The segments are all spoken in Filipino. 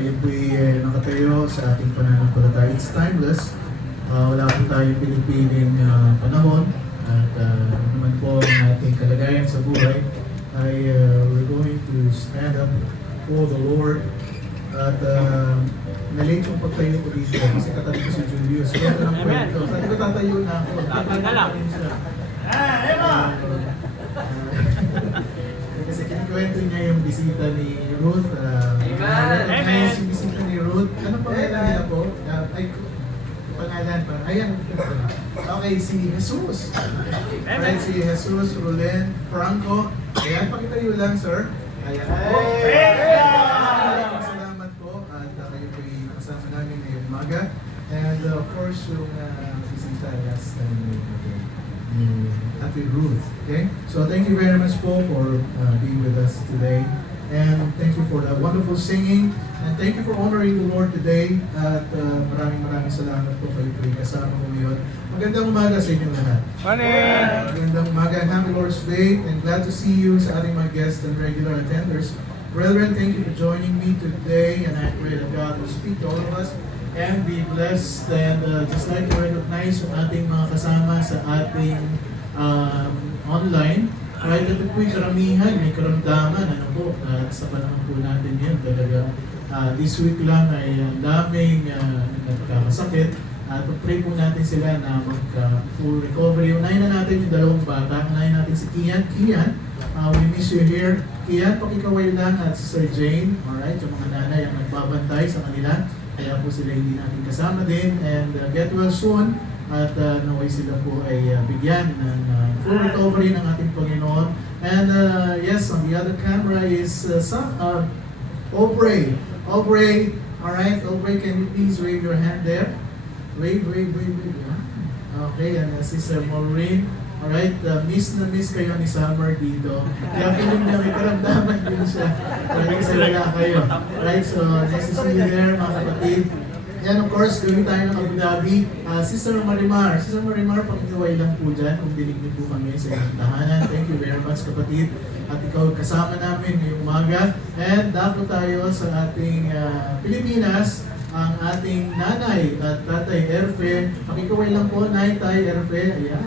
tayo po'y nakatayo sa ating pananampalataya. It's timeless. Wala po tayong pinipiling panahon. At naman po ang ating kalagayan sa buhay ay we're going to stand up for the Lord. At na-late yung pagtayo ko dito kasi katabi ko si Julius. Kaya ito ng kwento. Sabi ko tatayo na ako. Tapos na lang. Kasi kinikwento niya yung bisita ni Ruth. Amen. Yung bisita ni Ruth. Ano pangalan nila po? Ay, pangalan pa. Ayan. Okay, si Jesus. Ayan, si Jesus Rulen Franco. Ayan, pakitayo lang, sir. Ayan po. Salamat po. At kayo po yung nakasama namin ngayong umaga. And of course, yung bisita last time ni Ate Ruth. Okay? So thank you very much po for being with us today. And thank you for that wonderful singing. And thank you for honoring the Lord today. At maraming salamat po kayo po yung kasama ko ngayon. Magandang umaga sa inyong lahat. Morning! Magandang umaga and happy Lord's Day. And glad to see you sa ating mga guests and regular attenders. Brethren, thank you for joining me today. And I pray that God will speak to all of us and be blessed. And just like to recognize yung ating mga kasama sa ating online. Right, ito po'y karamihan, may karamdaman, ano po, sa panahon po natin yun, talaga this week lang ay daming nagkakasakit at pray po natin sila na mag-full recovery. Unahin na natin yung dalawang bata, unahin natin si Kian. Kian, we miss you here. Kian, pakikaway lang at si Sir Jane, alright, yung mga nanay ang nagbabantay sa kanila, kaya po sila hindi natin kasama din, and get well soon. At naway sila po ay bigyan ng full recovery ng ating Panginoon. And yes, on the other camera is Aubrey. Aubrey, alright, Aubrey, can you please wave your hand there? Wave. Yeah. Okay, and Sister Maureen. Alright, miss na miss kayo ni Summer dito. Kaya feeling niya may karamdaman din siya. Alright, kasi wala kayo. Alright, so nice to see you there, mga kapatid. And of course, gawin tayo ng Abu Dhabi. Sister Marimar, pakikiway lang po dyan kung dinig niyo po kami sa inyong tahanan. Thank you very much, kapatid. At ikaw kasama namin ngayong umaga. And dapat tayo sa ating Pilipinas, ang ating nanay at tatay Erfe. Pakikiway lang po, Nay, Tay, Erfe. Ayan,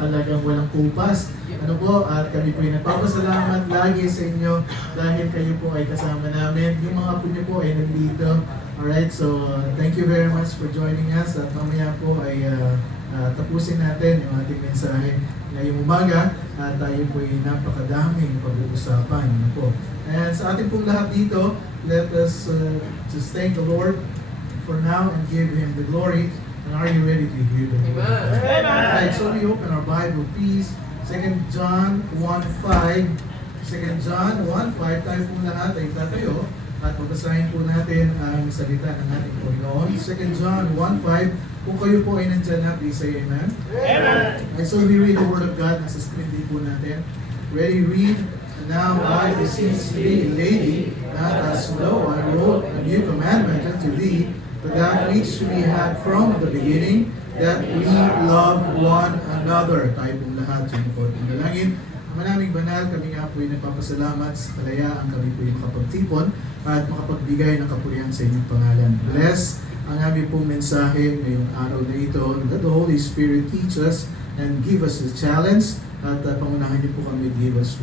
talagang walang kupas. Ano po, at kami po ay nagpapasalamat lagi sa inyo dahil kayo po ay kasama namin. Yung mga apo niyo po ay nandito. Alright, so thank you very much for joining us. At mamaya po ay tapusin natin yung ating mensahe ngayong umaga. At tayo po ay napakadaming pag-uusapan. Ano po. And sa ating pong lahat dito, let us just thank the Lord for now and give Him the glory. And are you ready to hear the word? Amen. Alright, so we open our Bible, please. 2 John 1:5. 2 John 1:5. Tayo po lahat ay tatayo at pagbasahin po natin ang salita ng ating Panginoon. 2 John 1:5. Kung kayo po ay nandyan na, please say amen. Amen. And so we read the Word of God. Nasa screen din po natin. Ready, read. Now I beseech thee, lady, that as though I wrote a new commandment unto thee, but that which we had from the beginning, that we love one another. Tayo pong lahat, yung po itong dalangin. Manaming banal, kami nga po ay nagpapasalamat sa kalayaan. Kami po ay makapagtipon at makapagbigay ng kapurihan sa inyong pangalan. Bless ang aming pong mensahe ngayong araw na ito. Let the Holy Spirit teach us and give us a challenge. At pangunahan niyo po kami, give us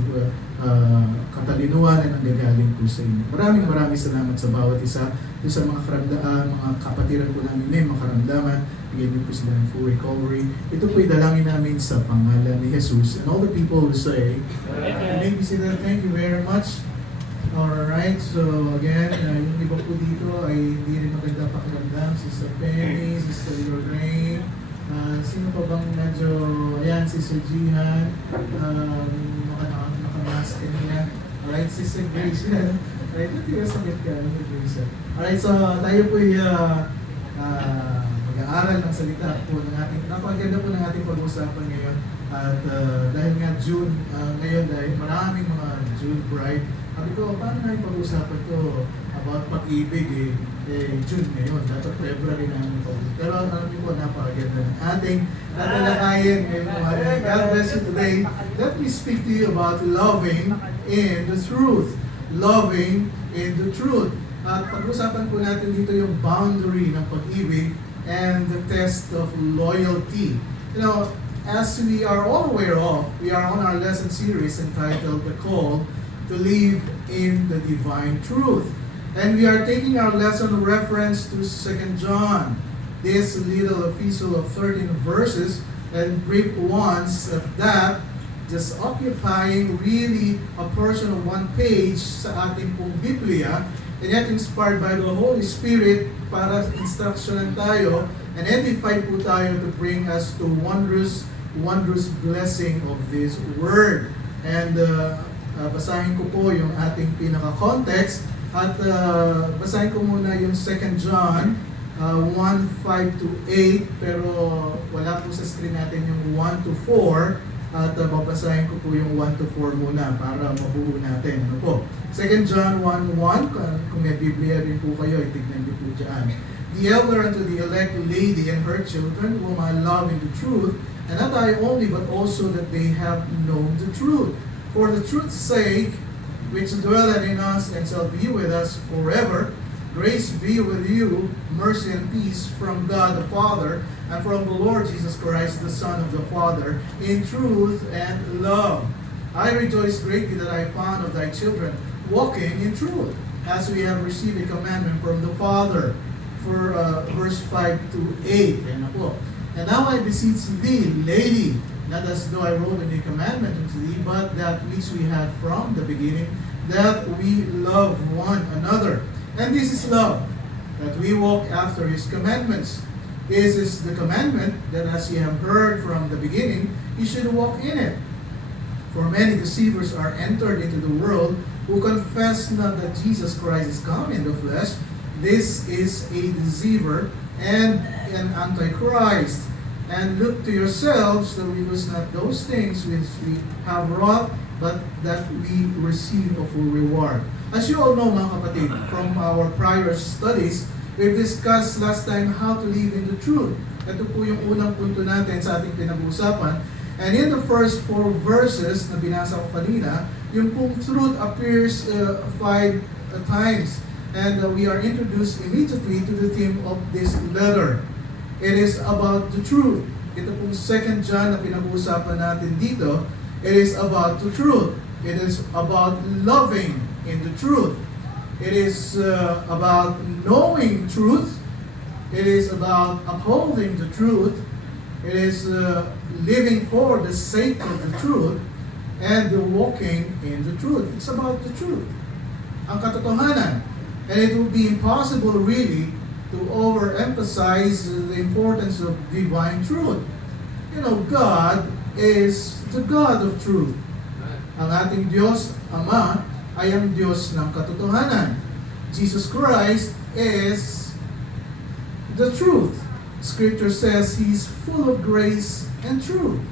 katalinuhan na nanggagaling po sa inyo. Maraming salamat sa bawat isa. Doon sa mga mga kapatiran po namin may makaramdaman, bigyan niyo po sila ng full recovery. Ito po'y dalangin namin sa pangalan ni Jesus. And all the people will say, maybe say that, thank you very much. Alright, so again, yung iba po dito ay hindi rin maganda pakiramdam. Sister Penny, Sister Lorraine, sino pa bang medyo, ayan, Sister Jihan, nakamask kanina. Alright, Sister Grace, alright, ito yung sakit ka, Grace. Alright, so tayo po mag-aaral ng salita po ng ating, napakaganda po ng ating pag-usapan ngayon. At dahil nga June, ngayon dahil maraming mga June bride, sabi ko, paano na yung pag-usapan to about pag-ibig June ngayon, dapat February na ang pag-usapan. Pero alam niyo po, napakaganda ng ating tatalakayin ngayong umaga. God bless you today. Let me speak to you about loving in the truth. Loving in the truth. At pag-usapan po natin dito yung boundary ng pag-ibig and the test of loyalty. You know, as we are all aware of, we are on our lesson series entitled The Call to Live in the Divine Truth. And we are taking our lesson reference to 2 John, this little epistle of 13 verses and brief ones at that, just occupying really a portion of one page sa ating pong Biblia, and yet inspired by the Holy Spirit para instructionan tayo and edified po tayo to bring us to wondrous blessing of this word. And basahin ko po yung ating pinaka-context at basahin ko muna yung 2 John 1:5 to 8, pero wala po sa screen natin yung 1 to 4 at babasahin ko po yung 1 to 4 muna para mabuo natin. Ano po? 2 John 1:1, kung may Biblia rin po kayo, itignan niyo po dyan. The elder unto the elect lady and her children, whom I love in the truth, and not I only, but also that they have known the truth. For the truth's sake, which dwelleth in us and shall be with us forever, grace be with you, mercy and peace from God the Father, and from the Lord Jesus Christ, the Son of the Father, in truth and love. I rejoice greatly that I found of thy children walking in truth, as we have received a commandment from the Father. For verse 5 to 8. And now I beseech thee, lady, not as though I wrote a new commandment unto thee, but that which we had from the beginning, that we love one another. And this is love, that we walk after his commandments. This is the commandment, that as ye have heard from the beginning, ye should walk in it. For many deceivers are entered into the world, who confess not that Jesus Christ is come in the flesh. This is a deceiver and an antichrist. And look to yourselves that we lose not those things which we have wrought, but that we receive a full reward. As you all know, mga kapatid, from our prior studies, we've discussed last time how to live in the truth. Ito po yung unang punto natin sa ating pinag-uusapan. And in the first 4 verses na binasa ko kanina, yung pong truth appears 5 times. And we are introduced immediately to the theme of this letter. It is about the truth. Ito pong 2 John na pinag-uusapan natin dito, it is about the truth. It is about loving in the truth. It is about knowing truth. It is about upholding the truth. It is living for the sake of the truth and walking in the truth. It's about the truth. Ang katotohanan. And it would be impossible really to overemphasize the importance of divine truth. You know, God is the God of truth. Ang ating Diyos, Ama, ay ang Diyos ng katotohanan. Jesus Christ is the truth. Scripture says He's full of grace and truth.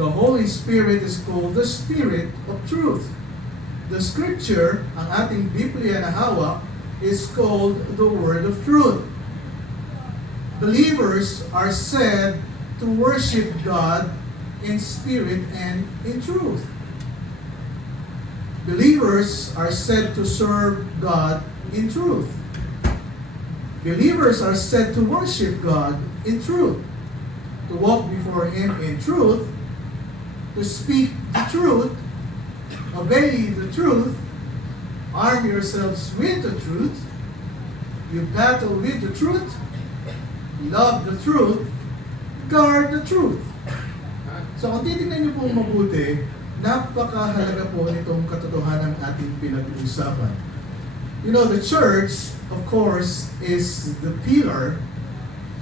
The Holy Spirit is called the Spirit of truth. The Scripture, ang ating Biblia na hawak, is called the Word of Truth. Believers are said to worship God in spirit and in truth. Believers are said to serve God in truth. Believers are said to worship God in truth, to walk before Him in truth, to speak the truth, obey the truth, arm yourselves with the truth, you battle with the truth, love the truth, guard the truth. So kung titignan niyo po mabuti, napakahalaga po nitong katotohanan ating pinag-uusapan. You know, the church, of course, is the pillar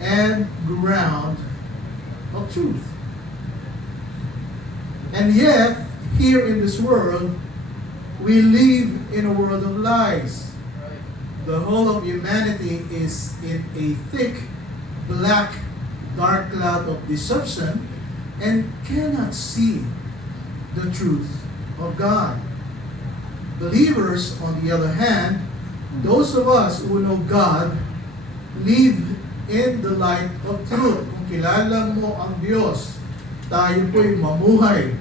and ground of truth. And yet, here in this world, we live in a world of lies. The whole of humanity is in a thick, black, dark cloud of deception and cannot see the truth of God. Believers, on the other hand, those of us who know God, live in the light of truth. Kung kilala mo ang Diyos, tayo po'y mamuhay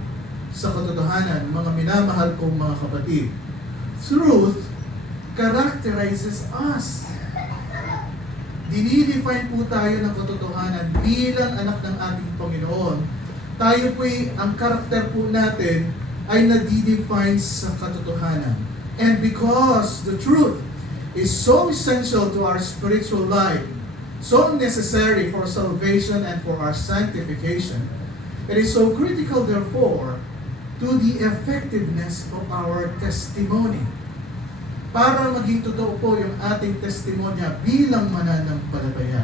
sa katotohanan, mga minamahal kong mga kapatid. Truth characterizes us. Dinidefine po tayo ng katotohanan bilang anak ng ating Panginoon. Tayo po'y, ang karakter po natin ay nadidefine sa katotohanan. And because the truth is so essential to our spiritual life, so necessary for salvation and for our sanctification, it is so critical therefore to the effectiveness of our testimony. Para maging totoo po yung ating testimonya bilang mananampalataya.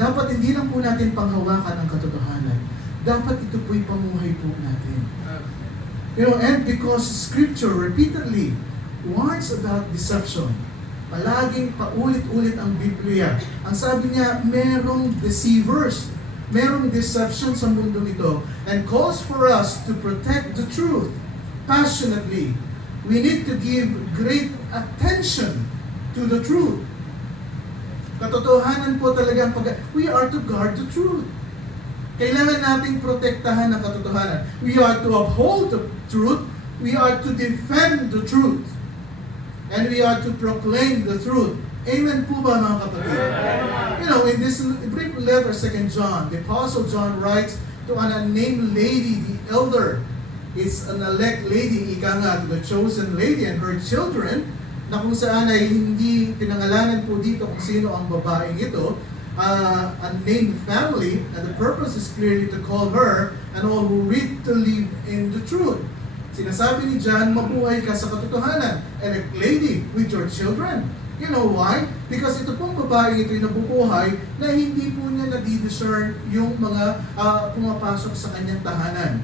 Dapat hindi lang po natin panghawakan ang katotohanan. Dapat ito po'y pamuhay po natin. And because Scripture repeatedly warns about deception, palaging paulit-ulit ang Biblia. Ang sabi niya, merong deceivers, merong deception sa mundo nito, and calls for us to protect the truth passionately. We need to give great attention to the truth. Katotohanan po talaga we are to guard the truth. Kailangan nating protektahan ang katotohanan. We are to uphold the truth. We are to defend the truth. And we are to proclaim the truth. Amen po ba mga kapatid? In this brief letter, 2 John, the Apostle John writes to an unnamed lady, the elder. It's an elect lady, ika nga, to the chosen lady and her children, na kung saan ay hindi pinangalanan po dito kung sino ang babaeng ito, unnamed family, and the purpose is clearly to call her and all who read to live in the truth. Sinasabi ni John, mabuhay ka sa katotohanan, elect lady with your children. You know why? Because ito pong babaeng ito yung nabubuhay na hindi po niya nadidiscern yung mga pumapasok sa kanyang tahanan.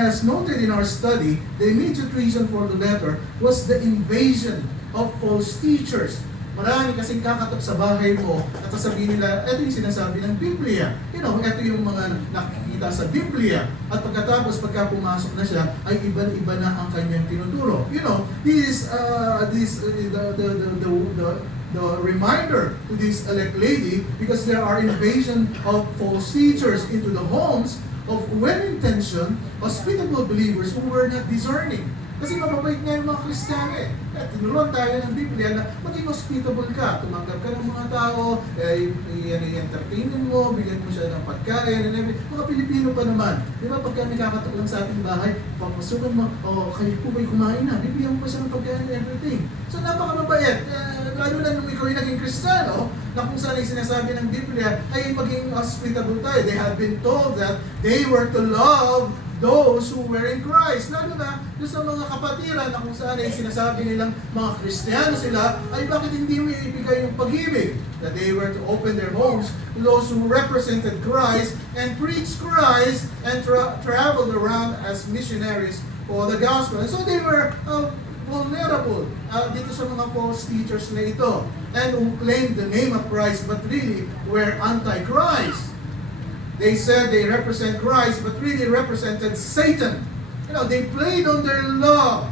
As noted in our study, the immediate reason for the letter was the invasion of false teachers. Marami kasing kakatok sa bahay mo at sasabihin nila, ito yung sinasabi ng Biblia. Ito yung mga nakikita sa Biblia. At pagkatapos, pagka pumasok na siya, ay iba-iba na ang kanyang tinuturo. This is the reminder to this elect lady because there are invasion of false teachers into the homes of well-intentioned, hospitable believers who were not discerning. Kasi mababait nga yung mga Kristiyano eh. Tinuruan tayo ng Biblia na maging hospitable ka, tumanggap ka ng mga tao, i-entertainin mo, bigyan mo siya ng pagkain, and everything. Mga Pilipino pa naman. Di ba pagka may kakatok lang sa ating bahay, papasukan mo, kayo po ba'y kumain na? Bibigyan mo pa siya ng pagkain and everything. So napaka-mabait. Lalo na nung ikaw ay naging Kristiyano, na kung saan ay sinasabi ng Biblia, ay maging hospitable tayo. They have been told that they were to love those who were in Christ. Lalo na doon sa mga kapatiran na kung saan ay sinasabi nilang mga Kristiyano sila, ay bakit hindi mo ibigay yung pag-ibig? That they were to open their homes to those who represented Christ and preached Christ and traveled around as missionaries for the gospel. And so they were vulnerable dito sa mga false teachers na ito and who claimed the name of Christ but really were anti-Christ. They said they represent Christ, but really represented Satan. They played on their love.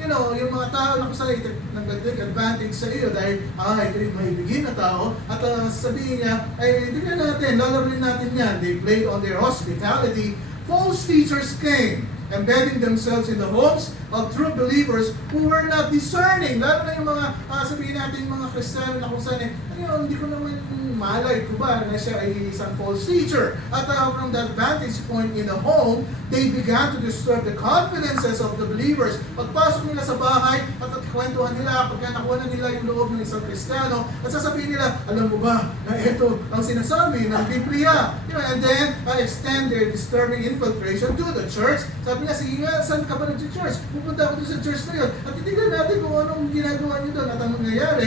Yung mga tao na kusay nag-take advantage sa iyo dahil, ito yung maibigin na tao, at sabihin niya, tignan natin, lalaroin natin yan. They played on their hospitality. False teachers came, embedding themselves in the homes of true believers who were not discerning. Lalo na yung mga, sabihin natin mga Kristiyano na kung saan hindi ko naman malay ko ba na siya ay isang false teacher. At from that vantage point in the home, they began to disturb the confidences of the believers. Pagpasok nila sa bahay at kwentuhan nila, pagka nakuha na nila yung loob ng isang Kristiyano, at sasabihin nila, alam mo ba na ito ang sinasabi ng Biblia? And then extend their disturbing infiltration to the church. Sabi niya, sige nga, saan ka ba nag-church? Pupunta ako doon sa church na yun. At titignan natin kung anong ginagawa niyo doon. At ang nangyayari,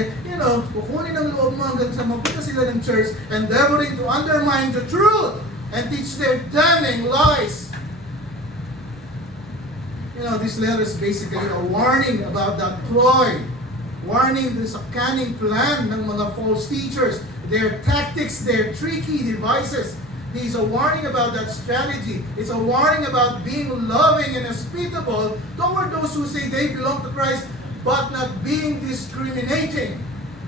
kukunin ang loob mo hanggang sa mapunta sila ng church, endeavoring to undermine the truth and teach their damning lies. This letter is basically a warning about that ploy, warning this cunning plan ng mga false teachers, their tactics, their tricky devices. It's a warning about that strategy. It's a warning about being loving and hospitable toward those who say they belong to Christ, but not being discriminating.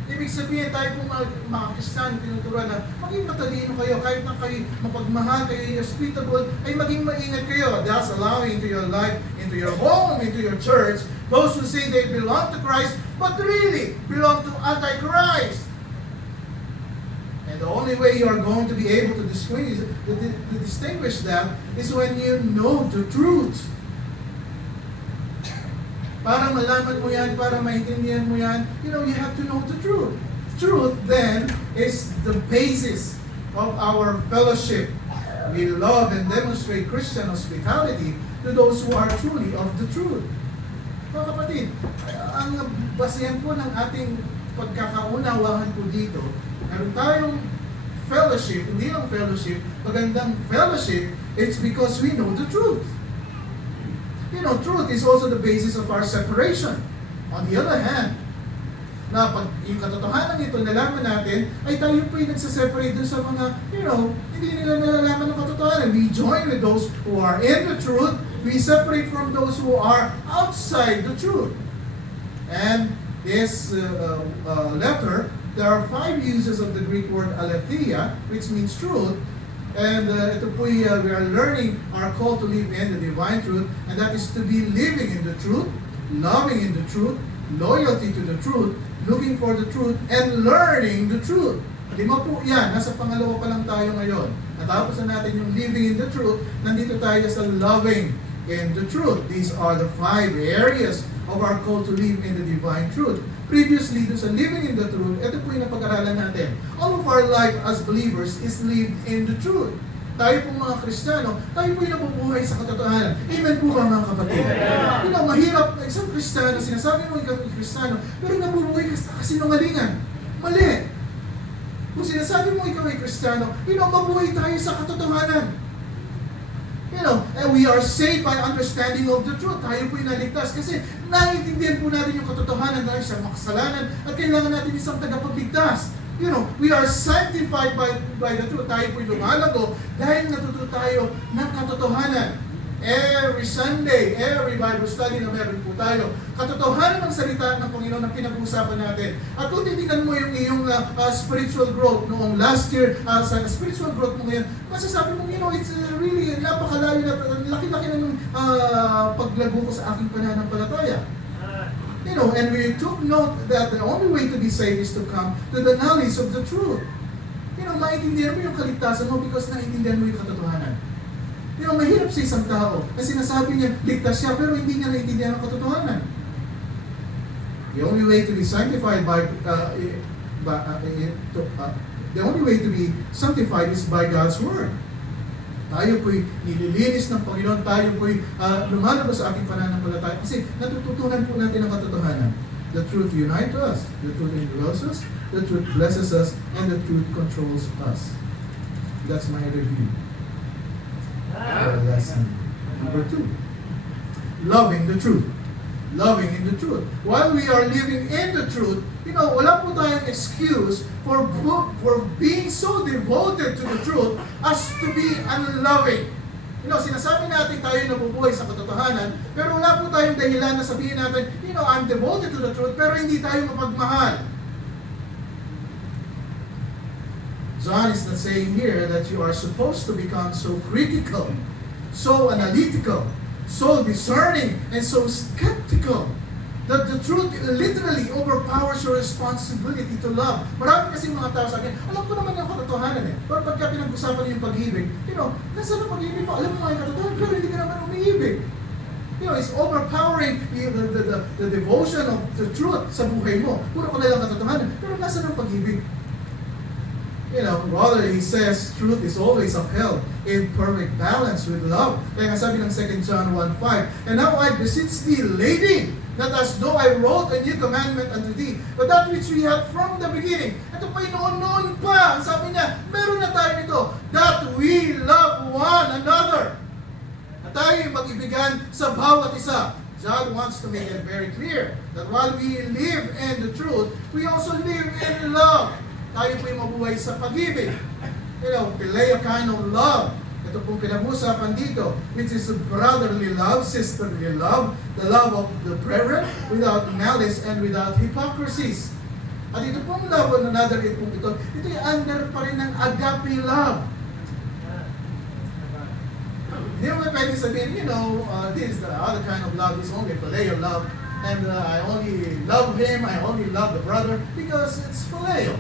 Ibig sabihin, tayo po mga Kristiyano, tinuturuan na maging matalino kayo, kahit na kayo mapagmahal, kayo hospitable, ay maging maingat kayo. Thus allowing into your life, into your home, into your church, those who say they belong to Christ, but really belong to Antichrist. And the only way you are going to be able to distinguish that is when you know the truth. Para malaman mo yan, para maintindihan mo yan, you have to know the truth. Truth then is the basis of our fellowship. We love and demonstrate Christian hospitality to those who are truly of the truth. Mga kapatid, ang basihan po ng ating pagkakaunawahan po dito, meron tayong fellowship, hindi lang fellowship, magandang fellowship, it's because we know the truth. Truth is also the basis of our separation. On the other hand, na pag yung katotohanan ito nalaman natin, ay tayo po yung nagsaseparate dun sa mga, hindi nila nalalaman ng katotohanan. We join with those who are in the truth, we separate from those who are outside the truth. And this letter, there are 5 uses of the Greek word aletheia, which means truth. And ito po we are learning our call to live in the divine truth, and that is to be living in the truth, loving in the truth, loyalty to the truth, looking for the truth, and learning the truth. 5 po yan, nasa pangalawa pa lang tayo ngayon. Natapos na natin yung living in the truth, nandito tayo sa loving in the truth. These are the 5 areas of our call to live in the divine truth. Previously, dun sa living in the truth, ito po yung napag-aralan natin. All of our life as believers is lived in the truth. Tayo pong mga Kristiyano, tayo po yung nabubuhay sa katotohanan. Amen po ba mga kapatid? Mahirap, isang Kristiyano, sinasabi mo ikaw ay Kristiyano, pero nabubuhay ka sa kasinungalingan. Mali. Kung sinasabi mo ikaw ay Kristiyano, mabuhay tayo sa katotohanan. And we are saved by understanding of the truth. Tayo po yung naligtas kasi naiintindihan po natin yung katotohanan dahil sa makasalanan at kailangan natin isang tagapagligtas. We are sanctified by the truth. Tayo po yung lumalago dahil natuto tayo ng katotohanan. Every Sunday, every Bible study na meron po tayo, katotohanan ng salita ng Panginoon ang pinag-uusapan natin. At kung titignan mo yung iyong spiritual growth noong last year, sa spiritual growth mo ngayon, masasabi mo, it's really napakalayo na, laki-laki ng paglago ko sa aking pananampalataya. And we took note that the only way to be saved is to come to the knowledge of the truth. Maintindihan mo yung kaligtasan mo because naintindihan mo yung katotohanan. Mahirap sa isang tao na sinasabi niya, ligtas siya, pero hindi niya naintindihan ang katotohanan. The only way to be sanctified the only way to be sanctified is by God's Word. Tayo po'y nililinis ng Panginoon, tayo po'y lumalabas sa ating pananampalataya kasi natututunan po natin ang katotohanan. The truth unites us, the truth indwells us, the truth blesses us, and the truth controls us. That's my review. Lesson number 2. Loving the truth. Loving in the truth. While we are living in the truth, wala po tayong excuse for being so devoted to the truth as to be unloving. Sinasabi natin tayo nabubuhay sa katotohanan, pero wala po tayong dahilan na sabihin natin, I'm devoted to the truth, pero hindi tayo mapagmahal. John is not saying here that you are supposed to become so critical, so analytical, so discerning, and so skeptical that the truth literally overpowers your responsibility to love. Marami kasi mga tao sa akin, alam ko naman yung katotohanan pero pagka pinag-usapan yung pag-ibig, nasa na pag-ibig mo, alam mo nga yung katotohanan, pero hindi ka naman umiibig. It's overpowering the devotion of the truth sa buhay mo. Puro ka nalang katotohanan, pero nasa ng pag-ibig? Rather he says truth is always upheld in perfect balance with love. Kaya nga sabi ng 2 John 1:5, and now I beseech thee, lady, that as though I wrote a new commandment unto thee, but that which we had from the beginning. Ito pa noon pa, ang sabi niya, meron na tayo nito, that we love one another. At tayo mag-ibigan sa bawat isa. God wants to make it very clear that while we live in the truth, we also live in love. Tayo po'y mabuhay sa pag-ibig. Philea kind of love. Ito pong pinag-usapan dito, which is brotherly love, sisterly love, the love of the brethren, without malice and without hypocrisies. At ito pong love on another, ito'y under pa rin ng agape love. Hindi mo pwede sabihin, this is the other kind of love, is only philea love. and I only love him, I only love the brother because it's phileo.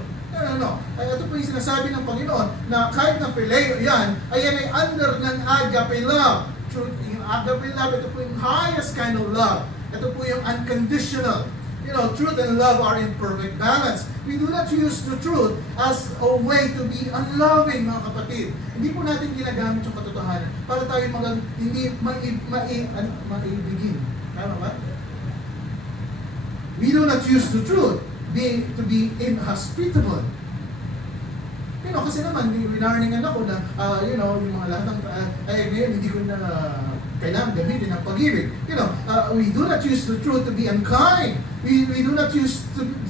No. Ito po yung sinasabi ng Panginoon na kahit na phileo yan, ayan ay under ng agape love. Truth, yung agape love, ito po yung highest kind of love. Ito po yung unconditional. Truth and love are in perfect balance. We do not use the truth as a way to be unloving, mga kapatid. Hindi po natin ginagamit yung katotohanan para tayo hindi maibigin. Tama ba? We do not use the truth to be inhospitable. Kasi naman, winarningan ako na, yung mga lahat ng, ngayon, hindi ko na kailangan gamitin ang pag-ibig. We do not use the truth to be unkind. We do not use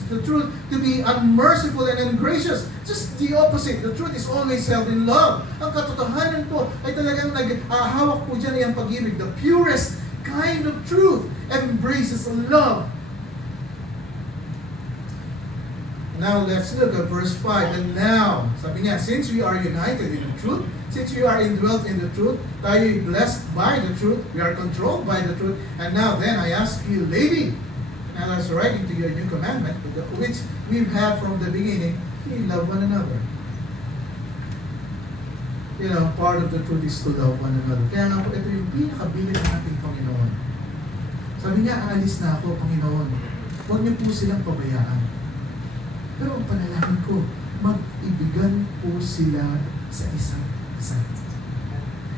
the truth to be unmerciful and ungracious. Just the opposite. The truth is always held in love. Ang katotohanan po ay talagang hawak po dyan ay ang pag-ibig. The purest kind of truth embraces love. Now, let's look at verse 5. And now, sabi niya, since we are united in the truth, since we are indwelt in the truth, tayo ay blessed by the truth, we are controlled by the truth, and now then I ask you, lady, and I was writing to you a new commandment, which we've had from the beginning, you love one another. Part of the truth is to love one another. Kaya nga po, ito yung pinakabilin ng ating Panginoon. Sabi niya, aalis na ako, Panginoon. Huwag niyo po silang pabayaan. Pero ang panalangin ko, mag-ibigan po sila sa isa't isa.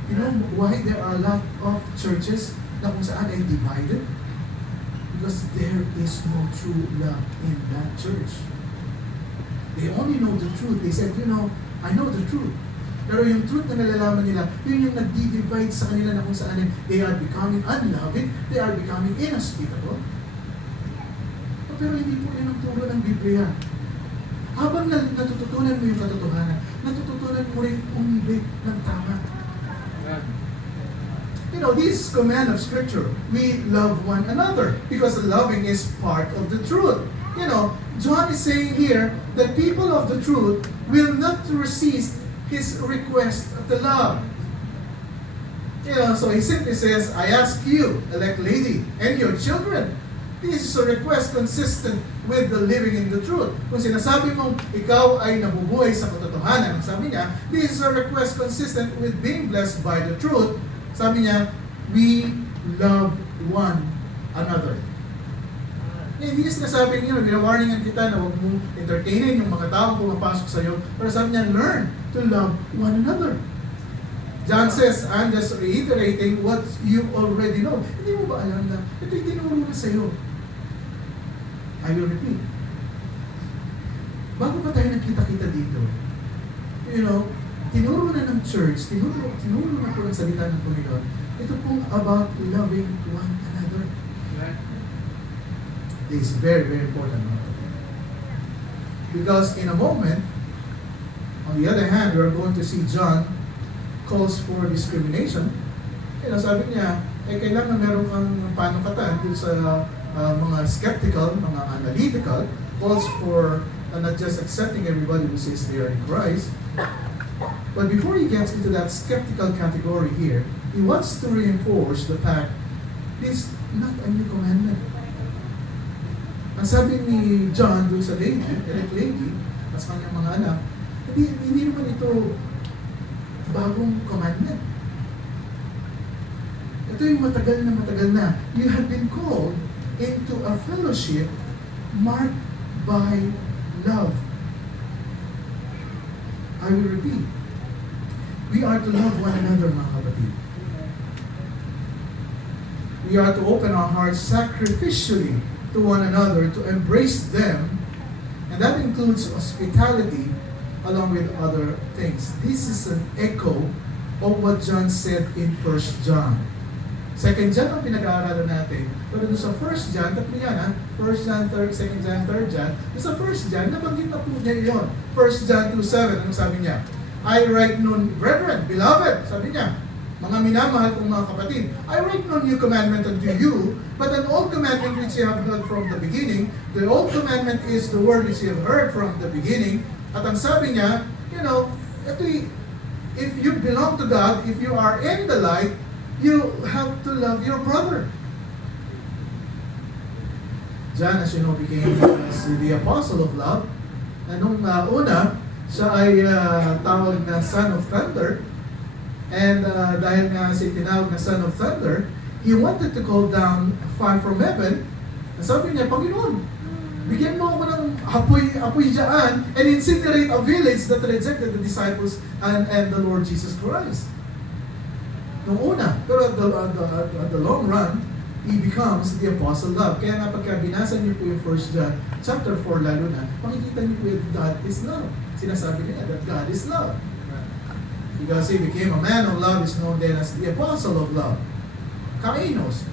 You know why there are a lot of churches na kung saan ay divided? Because there is no true love in that church. They only know the truth. They said, I know the truth. Pero yung truth na nalalaman nila, yun yung nagdi-divide sa kanila na kung saan they are becoming unloving, they are becoming inhospitable. Pero hindi po yun ang turo ng Biblia. Habang natututunan mo yung katotohanan, natututunan mo rin umibig ng tama. This command of Scripture, we love one another because loving is part of the truth. John is saying here that people of the truth will not resist his request to love. So he simply says, I ask you, elect lady, and your children. This is a request consistent with the living in the truth. Kung sinasabi mong ikaw ay nabubuhay sa katotohanan, sabi niya, this is a request consistent with being blessed by the truth. Sabi niya, we love one another. Hindi niya sinasabing yun, binawarningan kita na huwag mong entertainin yung mga taong pumapasok sa iyo. Pero sabi niya, learn to love one another. John says, I'm just reiterating what you already know. Hindi mo ba alam na ito yung tinuro na sa iyo? I will repeat. Bago pa tayo nagkita-kita dito, tinuro na ng church, tinuro na po ng salita ng Panginoon, ito pong about loving one another. This is very, very important. Because in a moment, on the other hand, we're going to see John calls for discrimination. Sabi niya, kailangan meron kang panukatan dun sa mga skeptical, mga analytical, calls for not just accepting everybody who says they are in Christ. But before he gets into that skeptical category here, he wants to reinforce the fact this is not a new commandment. Ang sabi ni John dun sa lady, elect lady, at sa kanyang mga anak, hindi naman ito bagong commandment. Ito yung matagal na. You have been called into a fellowship marked by love. I will repeat. We are to love one another, mga kapatid. We are to open our hearts sacrificially to one another, to embrace them, and that includes hospitality along with other things. This is an echo of what John said in 1 John. 2 John ang pinag-aaralan natin. Pero doon sa 1 John, tatlo yan ha? 1 John, 2 John, 3 John. Doon sa 1 John, nabanggit na po niya yun. 1 John 2:7, anong sabi niya? I write nun, brethren, beloved, sabi niya, mga minamahal kong mga kapatid, I write no new commandment unto you, but an old commandment which you have heard from the beginning. The old commandment is the word which you have heard from the beginning. At ang sabi niya, if you belong to God, if you are in the light, you have to love your brother. John, as you know, became the apostle of love. Nung una, siya ay tawag na Son of Thunder. And dahil nga siya tinawag na Son of Thunder, he wanted to call down fire from heaven. Sabi niya, Panginoon, bigyan mo ako ng apoy dyan and incinerate a village that rejected the disciples and the Lord Jesus Christ. Nung una, pero at the long run, he becomes the apostle love. Kaya nga pagka binasa niyo po yung 1 John chapter 4 lalo na, makikita niyo po that God is love. Sinasabi niya that God is love. Because he became a man of love, is known then as the apostle of love. Kainos.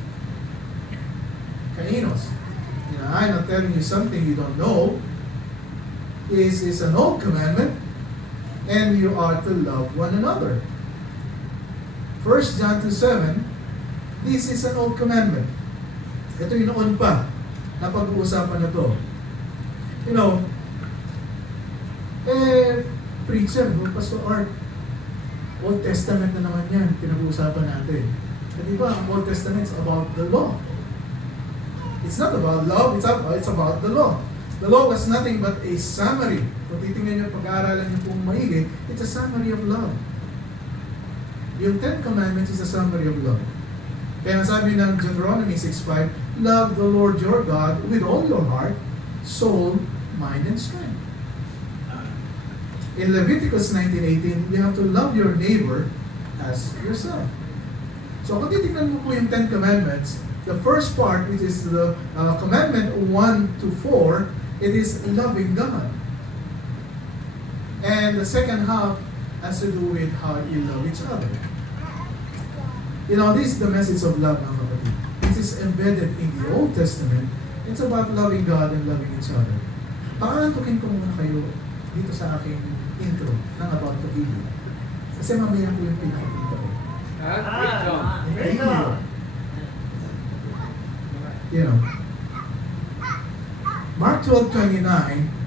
I'm not telling you something you don't know. This is an old commandment, and you are to love one another. 1 John 2:7, this is an old commandment. Ito yung noon pa na pag-uusapan na to. You know, preacher, Pastor Art, Old Testament na naman yan, pinag-uusapan natin. At diba, ang Old Testament is about the law. It's not about love, it's about the law. The law was nothing but a summary. Kung titingnan nyo, pag-aaralan nyo pong maigi, it's a summary of love. Yung 10 Commandments is a summary of love. Kaya sabi ng Deuteronomy 6:5, love the Lord your God with all your heart, soul, mind, and strength. In Leviticus 19:18, you have to love your neighbor as yourself. So kung titingnan mo po yung 10 Commandments, the first part, which is the commandment 1-4, it is loving God. And the second half has to do with how you love each other. You know, this is the message of love, mga kapatid. This is embedded in the Old Testament. It's about loving God and loving each other. Paantukin ko muna kayo dito sa aking intro ng about pag-ibig. Kasi mamaya po yung pinakita ko. You know, Mark 12:29,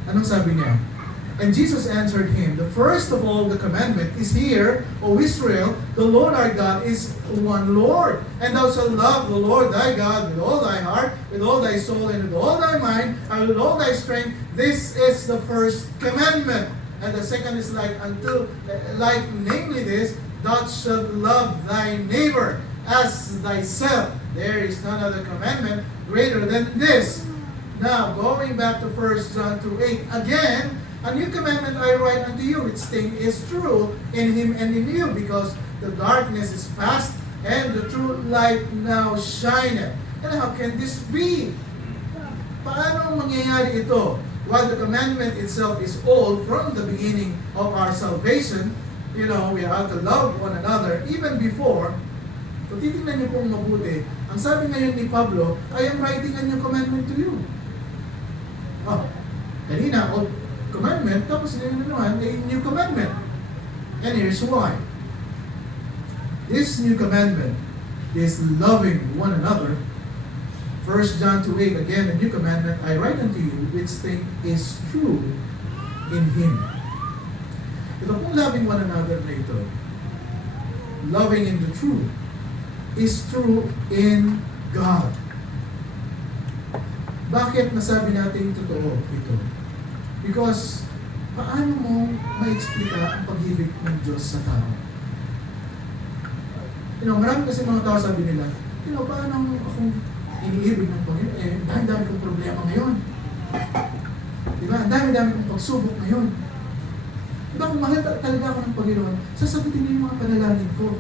anong sabi niya? And Jesus answered him, the first of all the commandment is here, O Israel, the Lord our God is one Lord. And thou shalt love the Lord thy God with all thy heart, with all thy soul, and with all thy mind, and with all thy strength. This is the first commandment. And the second is like namely this, thou shalt love thy neighbor as thyself. There is none other commandment greater than this. Now, going back to 1 John 2:8, again, a new commandment I write unto you, which thing is true in him and in you, because the darkness is past, and the true light now shineth. And how can this be? Paano mangyayari ito? While the commandment itself is old from the beginning of our salvation, you know, we have to love one another even before. So titingnan niyo pong mabuti. Ang sabi ngayon ni Pablo, I am writing a new commandment to you. Kanina, old commandment, tapos ngayon naman, a new commandment. And here's why. This new commandment is loving one another. 1 John 2:8, again, a new commandment I write unto you, which thing is true in Him. Ito pong loving one another na ito, loving in the truth, is true in God. Bakit nasabi natin totoo ito? Because, paano mo ma-explika ang pag-ibig ng Diyos sa tao? You know, marami kasi mga tao sabi nila, you know, paano akong iniibig ng Panginoon? Dami-dami kong problema ngayon. Diba? Dami-dami kong pagsubok ngayon. Diba, kung mahal talaga ako ng Panginoon, sasagutin niyo yung mga panalangin ko.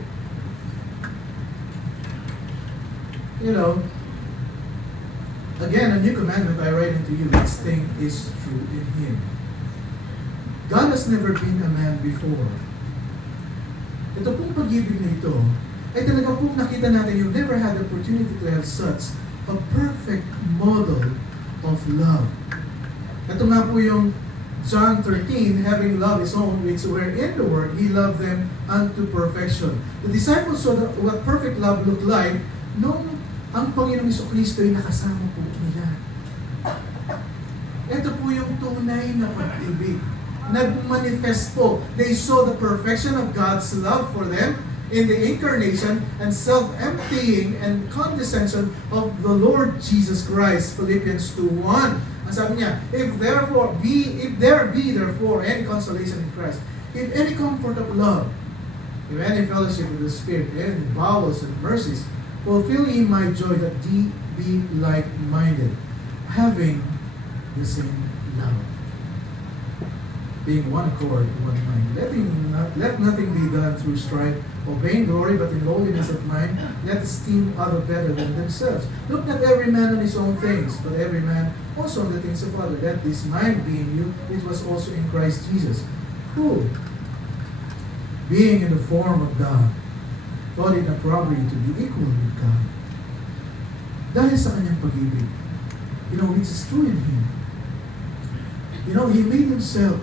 You know, again, a new commandment I write unto you, this thing is true in Him. God has never been a man before. Ito pong pag-ibig na ito, ay talaga pong nakita natin, you never had the opportunity to have such a perfect model of love. Ito nga po yung John 13, having loved His own, which were in the world, He loved them unto perfection. The disciples saw what perfect love looked like nung ang Panginoong Jesucristo ay nakasama po nila. Ito po yung tunay na pag-ibig. Nag-manifest po. They saw the perfection of God's love for them, in the incarnation and self-emptying and condescension of the Lord Jesus Christ. Philippians 2:1. Ang sabi niya, if there be therefore any consolation in Christ, if any comfort of love, if any fellowship with the Spirit, any bowels and mercies, fulfill ye my joy that ye be like-minded, having the same love, being one accord, one mind. Let nothing be done through strife or vainglory, but in lowliness of mind, let esteem other better than themselves. Look not every man on his own things, but every man also on the things of others. Let this mind be in you, which was also in Christ Jesus, who, being in the form of God, thought it not robbery to be equal with God. Dahil sa kanyang pag-ibig, which is true in Him. He made Himself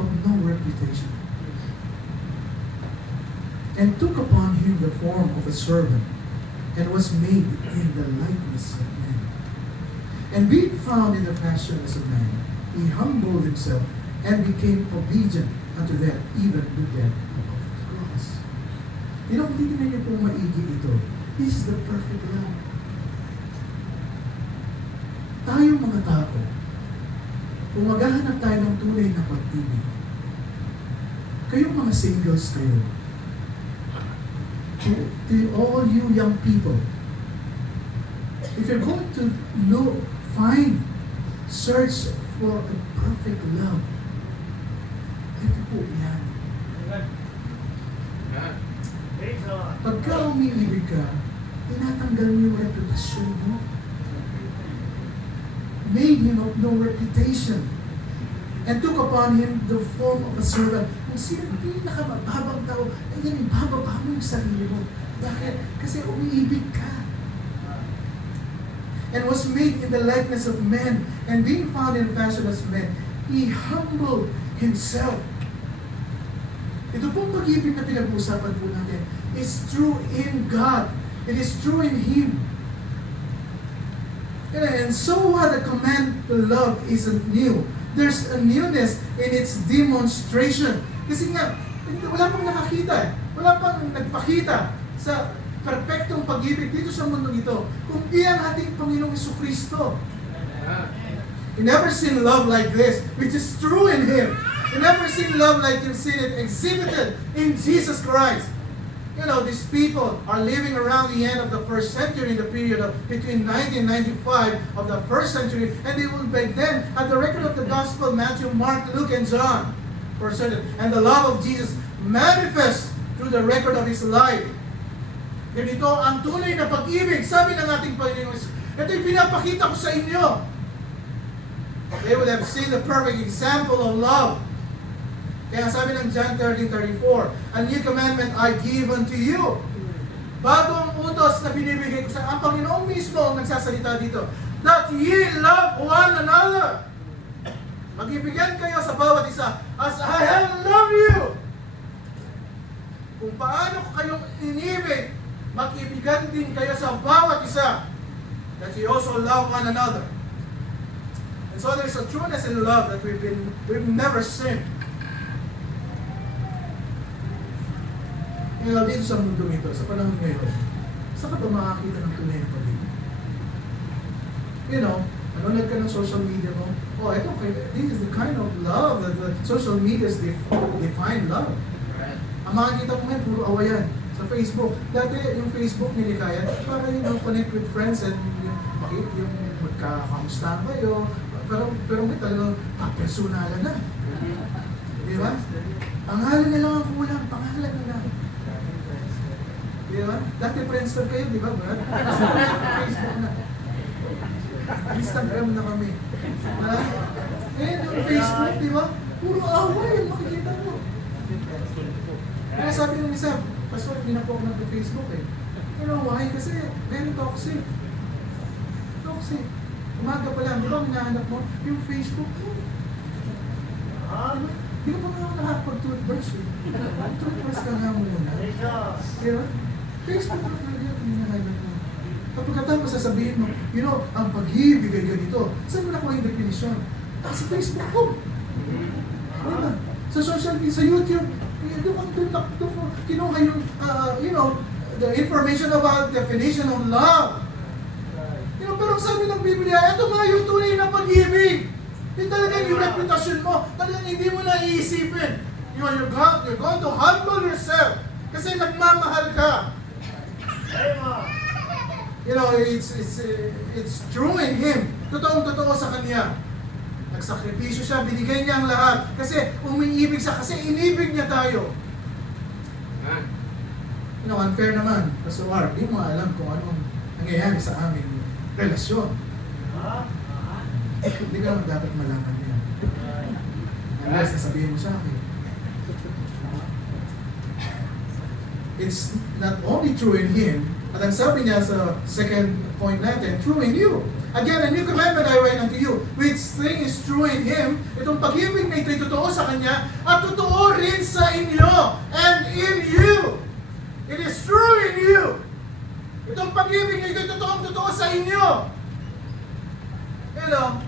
of no reputation, and took upon Him the form of a servant, and was made in the likeness of man. And being found in the fashion as a man, He humbled Himself, and became obedient unto death, even the death of the cross. Kung titignan niyo po maigi ito, this is the perfect love. Tayo mga tao, kung maghahanap tayo ng tunay na pag-ibig, kayong mga singles kayo, to all you young people, if you're going to search for a perfect love, ito po yan. Pagka umiibig ka, tinatanggal mo yung reputasyon mo. Made him of no reputation, and took upon him the form of a servant. Kung sino pinakamababang tao, ayan, ibababa mo yung sarili mo. Bakit? Kasi umiibig ka. And was made in the likeness of men, and being found in fashion as men, He humbled Himself. Ito pong pag-ibig na pinag-uusapan po natin is true in God. It is true in Him. And so what the command to love isn't new. There's a newness in its demonstration. Kasi nga, wala pang nakakita. Wala pang nagpakita sa perfectong pag-ibig dito sa mundo ito. Kung di ang ating Panginoong Jesucristo. You never seen love like this, which is true in Him. You never seen love like you've seen it exhibited in Jesus Christ. These people are living around the end of the first century, in the period of between 90 and 95 of the first century, and they will back then have the record of the gospel, Matthew, Mark, Luke, and John, for certain, and the love of Jesus manifest through the record of His life. Ganito ang tunay na pag-ibig, sabi ng ating Panginoon. Ito yung pinapakita ko sa inyo. They would have seen the perfect example of love. Kaya sabi ng John 13:34, a new commandment I give unto you. Bagong utos na binibigay ko sa ang Panginoon mismo ang nagsasalita dito. That ye love one another. Mag-ibigyan kayo sa bawat isa as I have loved you. Kung paano ko kayong inibig, mag-ibigan din kayo sa bawat isa. That ye also love one another. And so there's a trueness in love that we've never seen. Dito sa mundo nito, sa panahon ngayon, saan ka ba makakita ng tunay na pag-ibig? Nanonood ka ng social media mo, this is the kind of love that the social media define love. Ang makikita mo ngayon, puro awayan sa Facebook. Dati yung Facebook nilikaya para connect with friends and yung magkakamustahan kayo. Pero may talagang personalan na. Di ba? Pangalan na lang ang kulang, pangalan na lang. Di ba? Dati Friendster kayo, di ba, Brad? Facebook na. Instagram na kami. Yung Facebook, di ba? Puro away yung makikita mo. Kaya sabi ng isa, Pastor, hindi na po ako nag-Facebook eh. Why? Kasi very toxic. Toxic. Umaga pa lang, di ba, hinahanap mo yung Facebook mo. Di ka pa nga nakakapag-toothbrush eh. Toothbrush ka nga muna. Di ba? Facebook mo talaga yung hinahanap mo. Kapagkatapos sasabihin mo, ang pag-ibig ay ganito. Saan mo nakuha yung definition? Sa Facebook ko. Diba? Sa social media, sa YouTube, Doon ko kinuha yung, the information about definition of love. Pero sabi ng Biblia, ito nga yung tunay na pag-ibig. Yung talagang yung reputasyon mo, talagang hindi mo na iisipin. You're going to humble yourself kasi nagmamahal ka. It's true in Him. Totoong-totoo sa Kanya. Nagsakripisyo siya, binigay niya ang lahat. Kasi umiibig siya, kasi inibig niya tayo. Unfair naman. Pastor, di mo alam kung anong nangyayari sa aming relasyon. Hindi ka naman dapat malaman niya. Unless nasabihin mo sa akin. It's not only true in Him, at ang sabi niya sa second point natin, true in you. Again, a new commandment I write unto you, which thing is true in Him, itong pag-ibig na ito'y totoo sa Kanya, at totoo rin sa inyo, and in you. It is true in you. Itong pag-ibig na ito'y totoo sa inyo.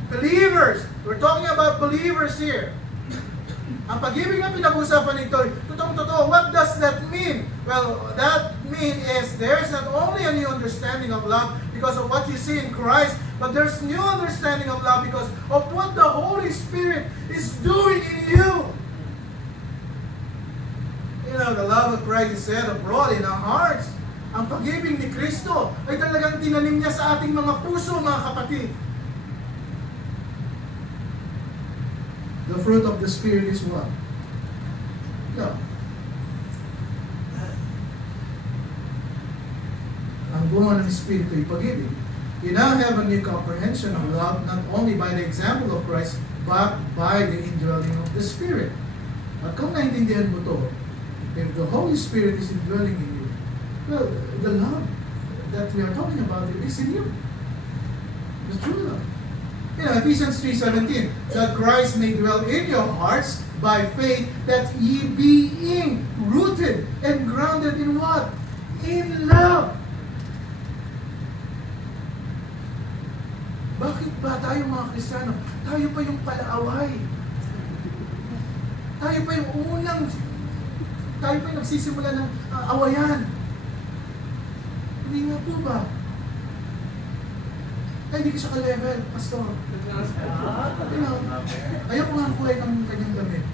Believers, we're talking about believers here. Ang pag-ibig na pinag-usapan nito, totoong-totoo, what does that mean? Well, that mean is there's not only a new understanding of love because of what you see in Christ, but there's new understanding of love because of what the Holy Spirit is doing in you. The love of Christ is set abroad in our hearts. Ang pag-ibig ni Kristo ay talagang tinanim niya sa ating mga puso, mga kapatid. The fruit of the Spirit is what? Love. Ang bunga ng Espiritu ay pag-ibig. You now have a new comprehension of love, not only by the example of Christ, but by the indwelling of the Spirit. At kung naintindihan mo to, if the Holy Spirit is indwelling in you, well, the love that we are talking about is in you. The true love. Ephesians 3:17, that Christ may dwell in your hearts by faith, that ye being rooted and grounded in what? In love. Bakit ba tayo mga Kristiyano, tayo pa yung palaaway? Tayo pa yung tayo pa yung nagsisimula ng awayan? Hindi nga po ba? Ay, hindi ko siya ka-level, Pastor. Ayoko nga ang kulay ng kanyang damit.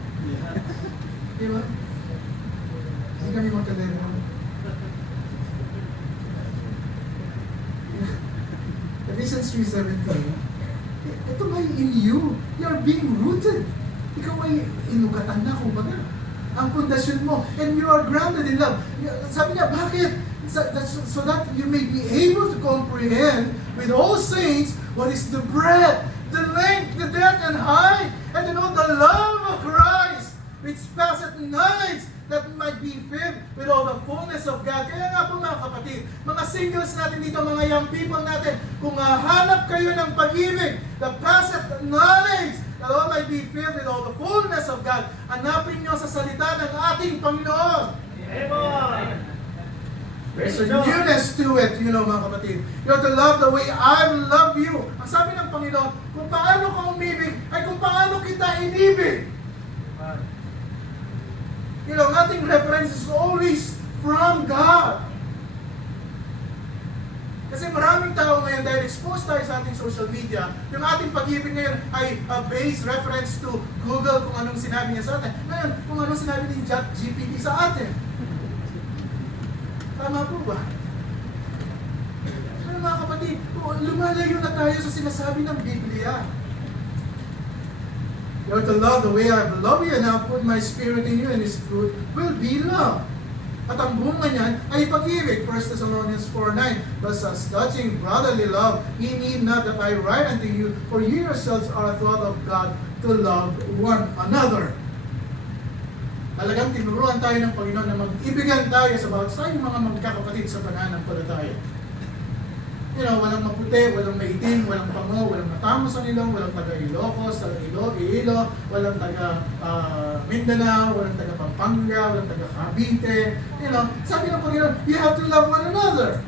Di ba? Hindi kami magka-level. Ephesians 3:17. Ito ba in you? You are being rooted. Ikaw ay inugatan na, kumbaga. Ang pundasyon mo. And you are grounded in love. Sabi niya, bakit? So that you may be able to comprehend with all saints what is the breadth, the length, the depth, and height, and to know the love of Christ, which passeth knowledge, that might be filled with all the fullness of God. Kaya nga po mga kapatid, mga singles natin dito, mga young people natin, kung hanap kayo ng pag-ibig, the passeth knowledge, that all might be filled with all the fullness of God, hanapin nyo sa salita ng ating Panginoon. Amen. There's a newness to it, mga kapatid. You have to love the way I love you. Ang sabi ng Panginoon, kung paano ka umibig, ay kung paano kita inibig. Nothing reference is always from God. Kasi maraming tao ngayon, dahil exposed tayo sa ating social media, yung ating pag-ibig ngayon ay based reference to Google kung anong sinabi niya sa atin. Ngayon, kung anong sinabi ni ChatGPT sa atin. Tama po ba? Pero mga kapatid, lumalayo na tayo sa sinasabi ng Biblia. You are to love the way I love you, and I'll put my spirit in you, and His fruit will be love. At ang bunga niyan ay pag-ibig. 1 Thessalonians 4:9. But as touching brotherly love, ye need not that I write unto you, for ye yourselves are thought of God to love one another. Talagang tinuruan tayo ng Panginoon na mag-ibigan tayo sa bawat tayong mga magkakapatid sa pananampalataya. Walang maputi, walang maitim, walang pango, walang matamos ang ilong, walang taga-Ilocos, taga-Iloilo, walang taga-Mindanao, walang taga-Pampanga, walang taga-Cavite. Sabi ng Panginoon, you have to love one another.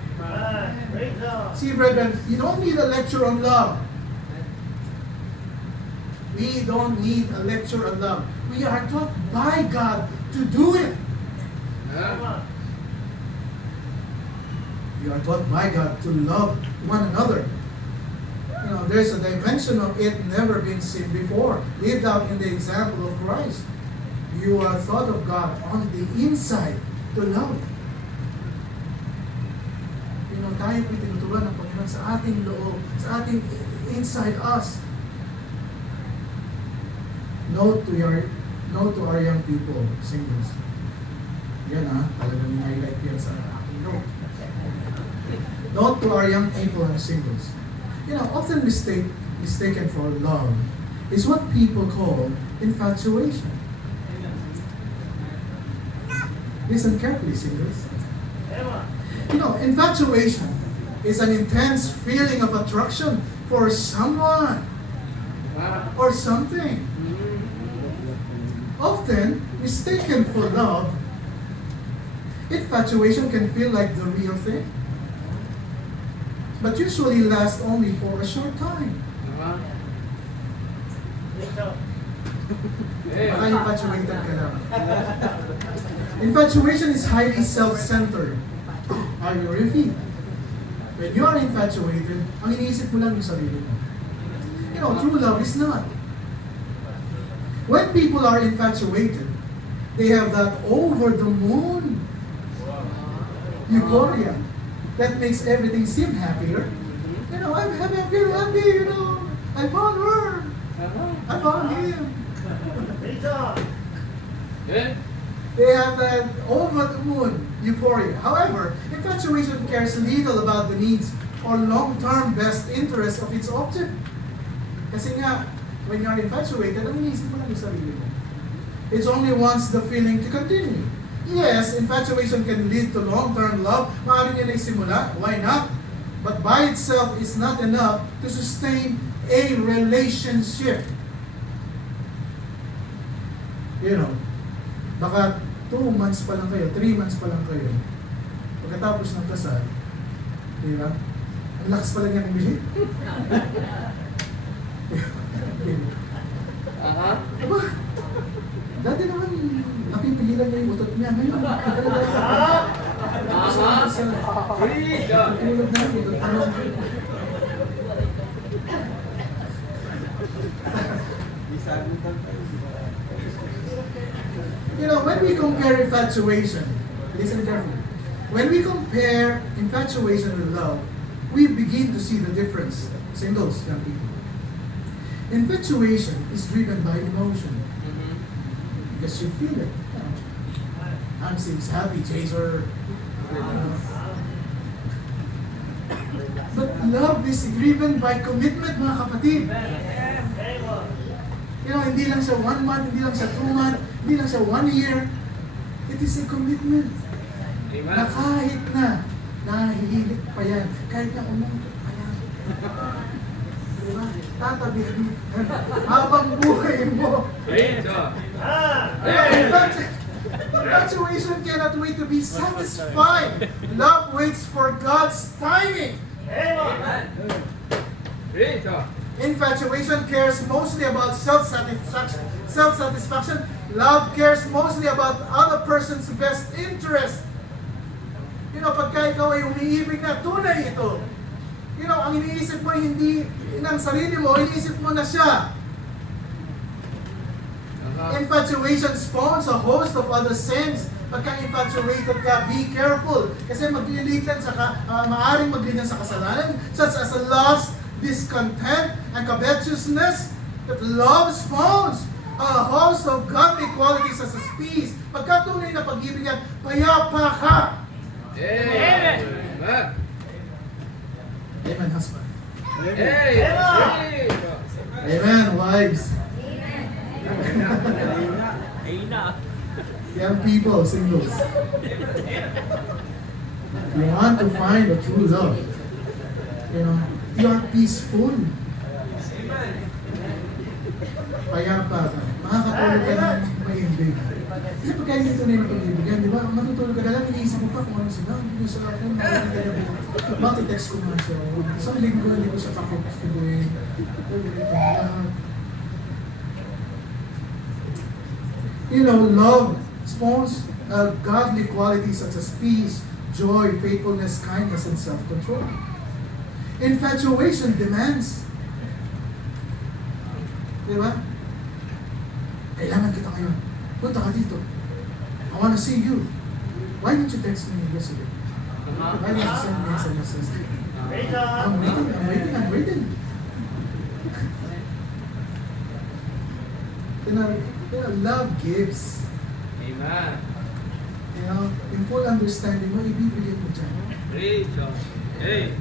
See, brethren, you don't need a lecture on love. We don't need a lecture on love. We are taught by God to do it. We are taught by God to love one another. You know, there's a dimension of it never been seen before, lived out in the example of Christ. You are thought of God on the inside to love. You know, tayo po'y tinuturuan ng Panginoon sa ating loob, sa ating inside us. Note to our young people, singles. Yan talagang highlight yan sa aking note. Note to our young people and singles. You know, often mistaken for love is what people call infatuation. Listen carefully, singles. You know, infatuation is an intense feeling of attraction for someone or something. Often mistaken for love, infatuation can feel like the real thing, but usually lasts only for a short time. Baka infatuated ka lang. Infatuation is highly self-centered. Are you ready? When you are infatuated, ang iniisip mo lang yung sarili mo. You know, true love is not. When people are infatuated, they have that over-the-moon euphoria that makes everything seem happier. You know, I'm happy, I feel happy, you know. I found her. I found him. They have that over-the-moon euphoria. However, infatuation cares little about the needs or long-term best interest of its object. Kasi nga, when you're infatuated, ang iniisip mo lang yung sarili mo. It only wants the feeling to continue. Yes, infatuation can lead to long-term love. Maaaring yan ay simula. Why not? But by itself is not enough to sustain a relationship. You know, baka 2 months pa lang kayo, 3 months pa lang kayo. Pagkatapos ng kasal, di ba? Ang lakas pa lang yan umili. Aba, dati naman, napipigilan niya yung utot niya. Ngayon, you know, when we compare infatuation, listen carefully. When we compare infatuation with love, we begin to see the difference. Singles, young people. Infatuation is driven by emotion. Because you feel it. I'm seems happy, chaser. But love is driven by commitment, mga kapatid. You know, hindi lang siya 1 month, hindi lang siya 2 months, hindi lang siya 1 year. It is a commitment. Na kahit na nahihilig pa yan, kahit na umungkot pa yan. Diba? Tatabihan mo. Habang buhay mo. Infatuation cannot wait to be satisfied. Love waits for God's timing. Infatuation cares mostly about self-satisfaction. Love cares mostly about other person's best interest. You know, pagka ikaw ay umiibig na, tunay ito. You know, ang iniisip mo hindi ng sarili mo, iniisip mo na siya. Infatuation spawns a host of other sins. Pagka infatuated ka, be careful. Kasi maaaring maglitan sa kasalanan, such as a lust, discontent, and covetousness. That love spawns a host of godly qualities such as peace. Pagka tunay na pag-ibigan, payapa ka. Amen. Amen, husband. Amen. Amen, wives. Young people, singles. You want to find a true love. You know, you are peaceful. Payapa ka. Makakatulog ka ng mahimbig. Kasi pagka hindi tunay na pag-ibigan, di ba? Matutulog ka na lang, iniisip mo pa kung ano sila. Hindi sa akin, makitext ko nga siya. Isang linggo, hindi ko siya kakukustuhin. Love spawns godly qualities such as peace, joy, faithfulness, kindness, and self-control. Infatuation demands. Di ba? Kailangan kita ngayon. Punta ka dito. I want to see you. Why didn't you text me yesterday? Why didn't you send me SMS yesterday? I'm waiting. Love gives. Amen. In full understanding mo, ibibigay mo dyan. Praise God. Hey.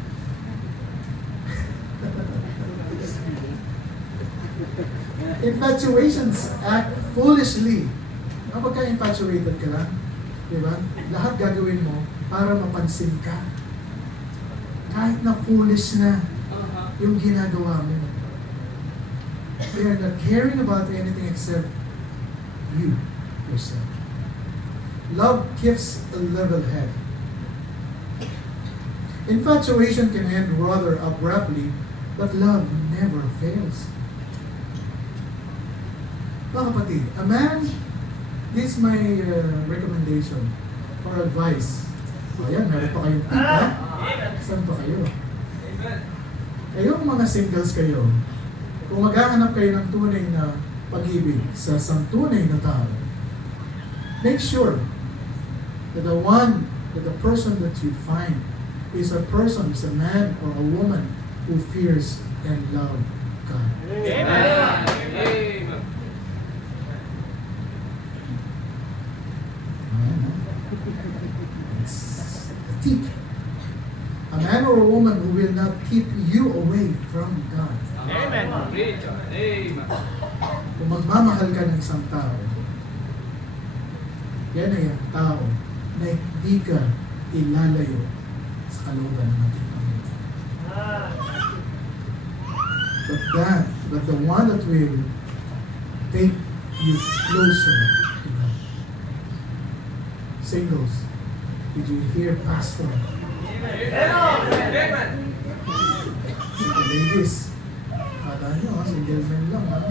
Infatuations act foolishly. Kapag ka-infatuated ka lang, di ba? Lahat gagawin mo para mapansin ka. Kahit na foolish na yung ginagawa mo. They are not caring about anything except you, yourself. Love keeps a level head. Infatuation can end rather abruptly, but love never fails. Mga kapatid, a man, this is my recommendation or advice. Ayan, meron pa kayong tip, ha? Saan pa kayo? Kayong mga singles kayo, kung maghahanap kayo ng tunay na pag-ibig sa isang tunay na tao, make sure that the person that you find is a person, is a man or a woman who fears and loves God. Amen. Amen. It's a tip. A man or a woman who will not keep you away from God. Amen. Praise God. Amen. Kung magmamahal ka ng isang tao, yan ay ang tao na hindi ka ilalayo sa kalooban ng ating Panginoon. But the one that will take you closer to God. Singles, did you hear Pastor? Amen. Sige, ladies, kala nyo, single men lang, ha?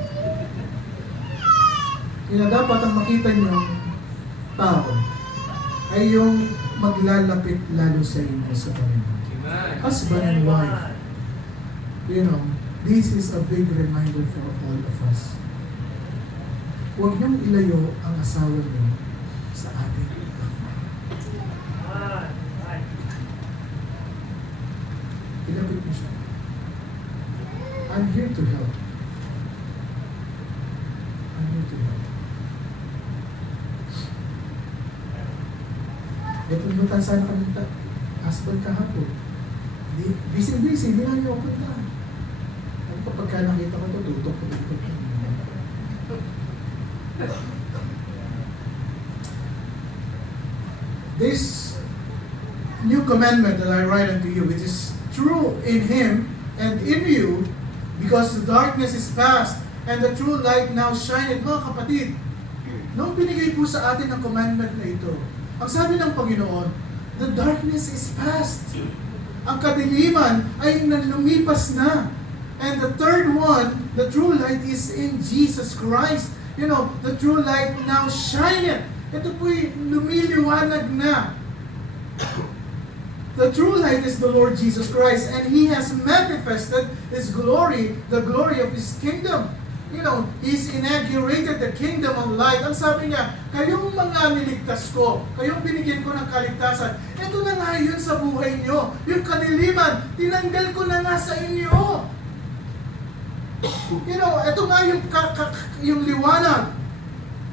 Kaya dapat ang makita nyo tao ay yung maglalapit lalo sa inyo sa Panginoon. Amen. Husband and wife. This is a big reminder for all of us. Huwag niyong ilayo ang asawa niyo sa ating ilapit niyo siya. I'm here to help. I'm here to help. May punutan sana kami husband kahapon. Busy, hindi lang yung open na. Ano pa pagka nakita ko ito, tutok. This new commandment that I write unto you, which is true in Him and in you, because the darkness is past and the true light now shineth. Mga kapatid, nung binigay po sa atin ang commandment na ito, ang sabi ng Panginoon, the darkness is past. Ang kadiliman ay lumipas na. And the third one, the true light is in Jesus Christ. The true light now shineth. Ito po'y lumiliwanag na. The true light is the Lord Jesus Christ, and He has manifested His glory, the glory of His kingdom. He's inaugurated the kingdom of light. Ang sabi niya, kayong mga niligtas ko, kayong binigyan ko ng kaligtasan, ito na nga yun sa buhay niyo. Yung kadiliman, tinanggal ko na nga sa inyo. Ito nga yung liwanag.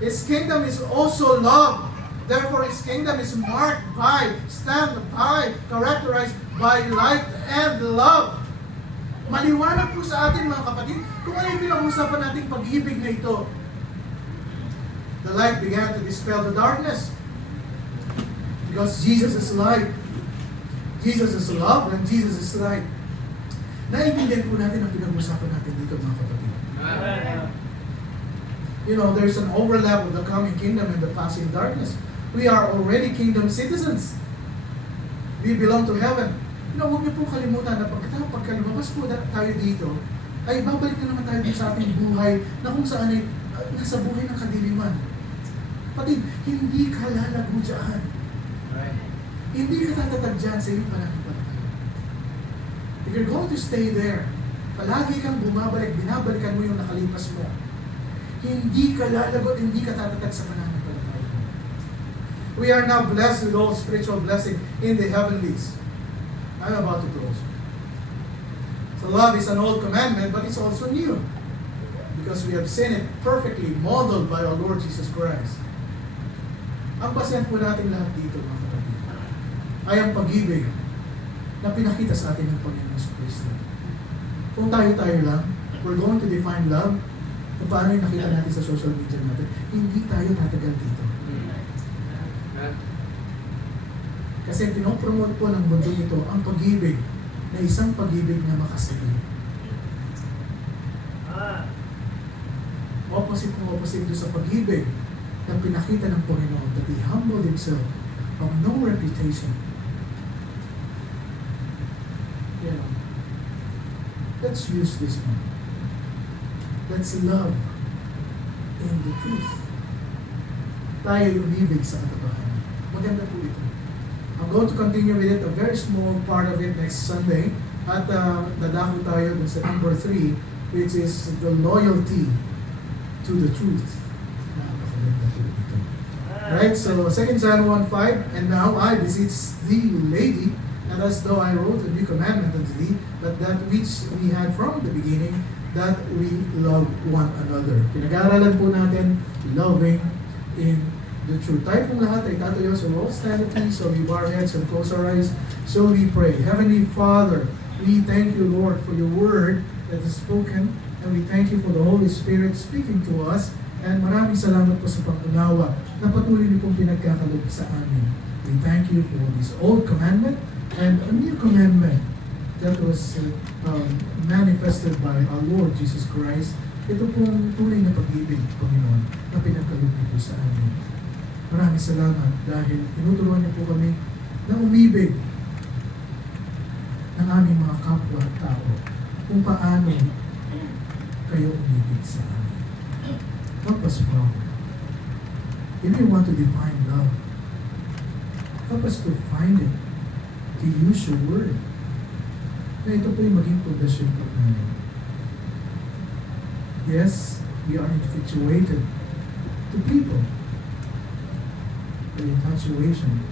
His kingdom is also love. Therefore, His kingdom is marked by, characterized by light and love. Maliwanag po sa atin, mga kapatid, kung ano yung pinag-usapan nating pag-ibig na ito. The light began to dispel the darkness. Because Jesus is light. Jesus is love, and Jesus is light. Naiintindihan po natin ang pinag-usapan natin dito, mga kapatid. Amen. There's an overlap of the coming kingdom and the passing darkness. We are already kingdom citizens. We belong to heaven. Huwag niyo po kalimutan na pagka lumabas po tayo dito, ay babalik na naman tayo sa ating buhay na kung saan ay nasa buhay ng kadiliman. Kapatid, hindi ka lalago dyan. Right. Hindi ka tatatag dyan sa iyong pananampalataya. If you're going to stay there, palagi kang bumabalik, binabalikan mo yung nakalipas mo. Hindi ka lalagot, hindi ka tatatag sa pananampalataya. We are now blessed with all spiritual blessing in the heavenlies. I'm about to close. So love is an old commandment, but it's also new. Because we have seen it perfectly modeled by our Lord Jesus Christ. Ang basehan po natin lahat dito, mga kapatid, ay ang pag-ibig na pinakita sa atin ng Panginoon Kristo. Kung tayo-tayo lang, we're going to define love kung paano yung nakita natin sa social media natin, hindi tayo tatagal dito. Kasi pinopromote po ng mundo ito ang pag-ibig na isang pag-ibig na makasagili. Opposite doon sa pag-ibig na pinakita ng Panginoon that He humbled Himself of no reputation. Yeah. Let's use this one. Let's love in the truth. Tayo umibig sa katotohanan. Maganda po ito. I'm going to continue with it, a very small part of it next Sunday. At dadako tayo dun sa number 3, which is the loyalty to the truth. Napakaganda po ito. Right, so 2 John 1:5, and now I beseech thee, lady, not as though I wrote a new commandment unto thee, but that which we had from the beginning, that we love one another. Pinag-aaralan po natin, loving in the truth. Tayo pong lahat ay tatayo, so we'll stand at peace, so we bow our heads and close our eyes, so we pray. Heavenly Father, we thank you, Lord, for your word that is spoken, and we thank you for the Holy Spirit speaking to us, and maraming salamat po sa pag-unawa na patuloy niyo pong pinagkakaloob sa amin. We thank you for this old commandment and a new commandment that was manifested by our Lord Jesus Christ. Ito pong tunay na pag-ibig, Panginoon, na pinagkaloob niyo po sa amin. Maraming salamat dahil tinuturuan niyo po kami na umibig ng aming mga kapwa-tao kung paano kayo umibig sa amin. Help us, Father. If you want to define love, help us to find it, to use your word, na ito po yung maging pundasyon po namin. Yes, we are infatuated to people. The infatuation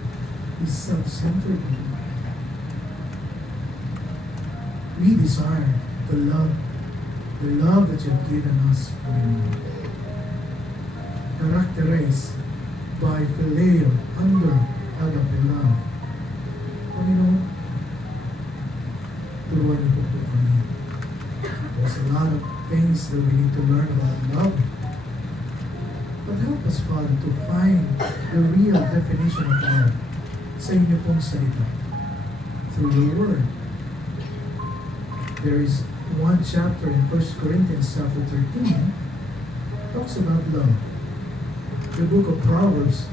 is self-centered. We desire the love that you have given us, characterized by phileo, under agape love. Panginoon, turuan niyo po kami. There's a lot of things that we need to learn about love. But help us, Father, to find the real definition of love sa inyo pong salita through your word. There is one chapter in 1 Corinthians chapter 13 talks about love. The book of Proverbs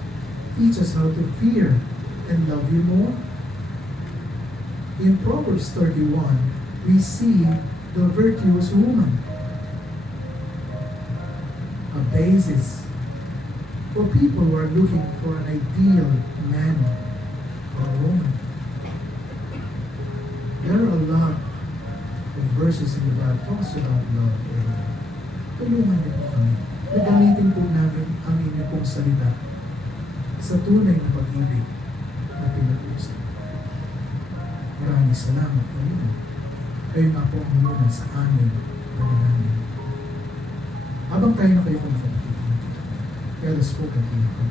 teaches how to fear and love you more. In Proverbs 31, we see the virtuous woman, a basis for people who are looking for an ideal man or woman. There are a lot of verses in the Bible talks about love. Tulungan niyo po kami. Nagamitin po namin ang inyong pong salita sa tunay na pag-ibig na pinag-uusap. Maraming salamat po rin. Kayo nga po ang muna sa aming panalangin. Habang tayo na kayo kung nakapagkita, kaya let's spoke at ako.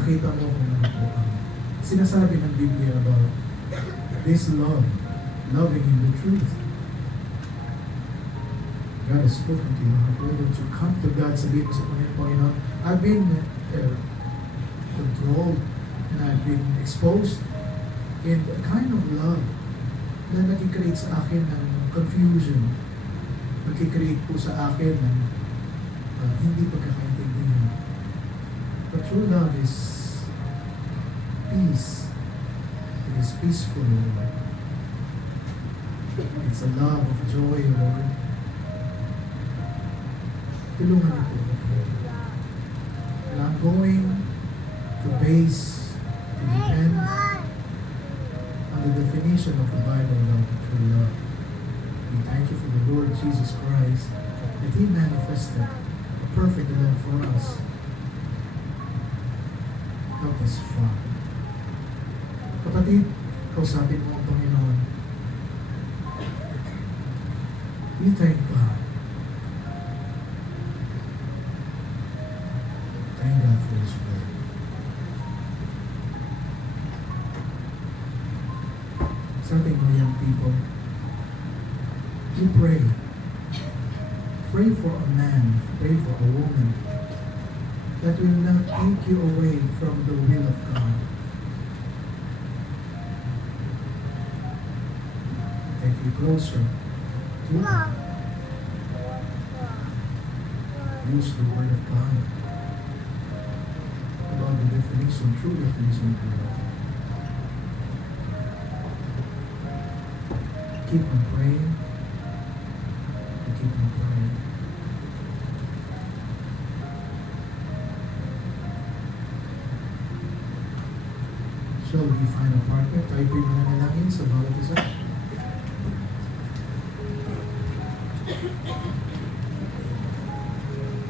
Nakita mo kung ano po ang sinasabi ng Biblia about this love, loving in the truth. God has spoken to you. I pray that you come to God, sabihin mo sa Panginoon, I've been controlled and I've been exposed in a kind of love na nag-create sa akin ng confusion, nag-create po sa akin ng hindi pagkakaintindihan. But true love is peace. It is peaceful, Lord. It's a love of joy, Lord. tulungan niyo po ako. And I'm going to base, to depend on the definition of the Bible of true love. We thank you for the Lord Jesus Christ that He manifested a perfect love for us. Help us, Father. Kapatid, kausapin mo ang Panginoon. We thank God. Thank God for His word. Sa ating mga young people, you pray. Pray for a man, pray for a woman that will not take you away from the will of God. Take you closer to God. Use the Word of God about the definition, true definition of love. Keep on praying. Keep on praying. Shall we find a partner? Tayo po'y mananalangin sa bawat isa.